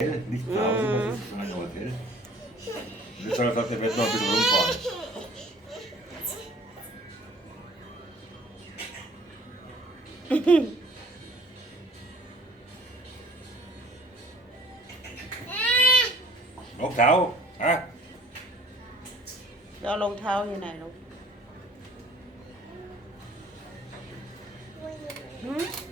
Nicht zu Hause, was ist in einem Hotel? Sagen, sagt, wir werden ein bisschen rumfahren. Lột tháo hả? Cho lột tháo như này luôn. Hmm?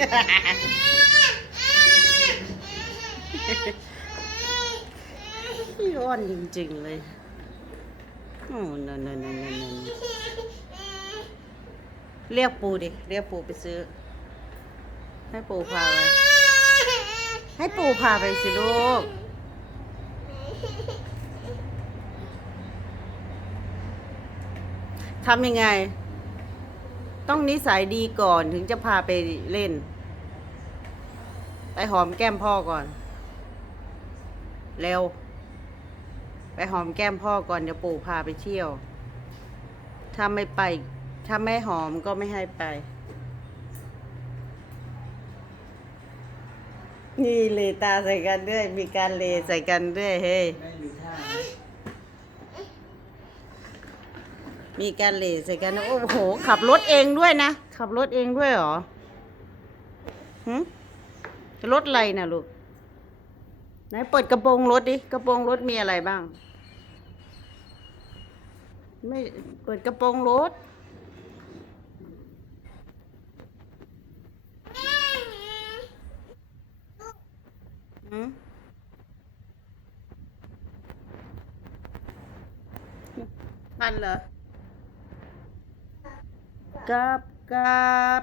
ท้าอยู่ไหนลูกหืมร้อนจริงๆเลยโอ้นนนนนนเรียกปูดิ เรียกปูไปซื้อ ให้ปูพาไป ให้ปูพาไปสิลูกทำยังไง ต้องนิสัยดีก่อนถึงจะพาไปเล่น หอมแก้มพ่อก่อน เร็ว ไปหอมแก้มพ่อก่อนเดี๋ยวปู่พาไปเที่ยว ถ้าไม่ไป ถ้าไม่หอมก็ไม่ให้ไป นี่เลตาใส่กันด้วย มีการเลใส่กันด้วยเฮ้ยไม่มีการเลใส่กันนะโอ้โห ขับรถเองด้วยนะ ขับรถเองด้วยเหรอหึ รถอะไรนะลูก ไหนเปิดกระโปรงรถดิ กระโปรงรถมีอะไรบ้าง ไม่เปิดกระโปรงรถหืมมันเหรอกับกับ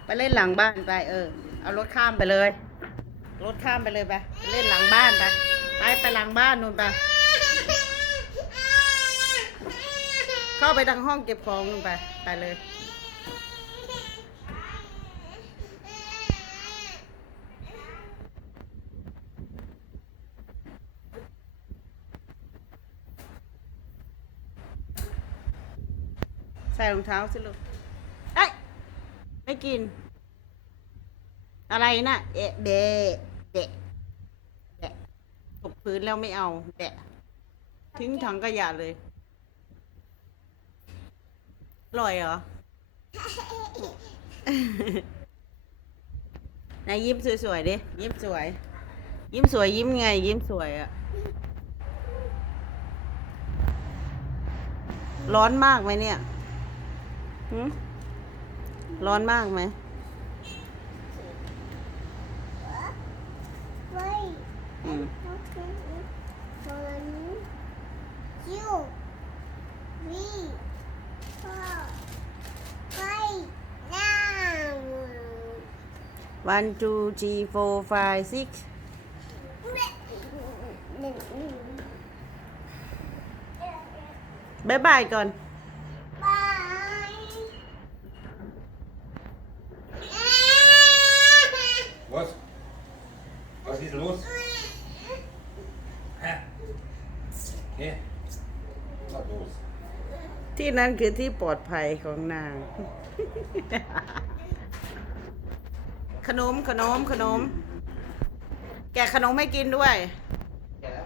ไป เล่นหลังบ้านไปเออ เอารถข้ามไปเลย รถข้ามไปเลยไปไปเล่นหลังบ้านไป ไปไปหลังบ้านนู่นไป เข้าไปทางห้องเก็บของนู่นไป ไปเลย ใส่รองเท้าสิลูกเอ้ย ไม่กิน อะไรนะเอะเดะเดะเดะตกพื้นแล้วไม่เอาเดะทิ้งถังขยะเลย อร่อยเหรอไหนยิ้มสวยๆดิ ยิ้มสวย ยิ้มสวยยิ้มไง ยิ้มสวยอะร้อนมากไหมเนี่ยหืม ร้อนมากไหม ไม่อืม ยูวีพ่อไปนั่ง one two three four five six บ๊ายบายก่อน Was ist los? Hä? Hä? Was los? ที่นั่นคือที่ปลอดภัยของนาง ขนมขนมขนม แกะขนมให้กินด้วยแก่แล้ว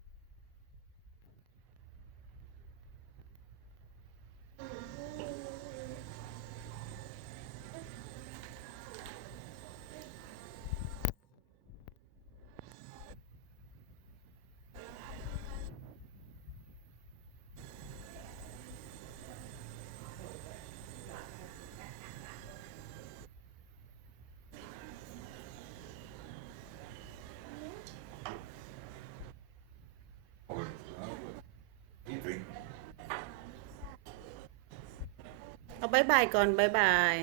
One, เอา บายบายก่อนบายบาย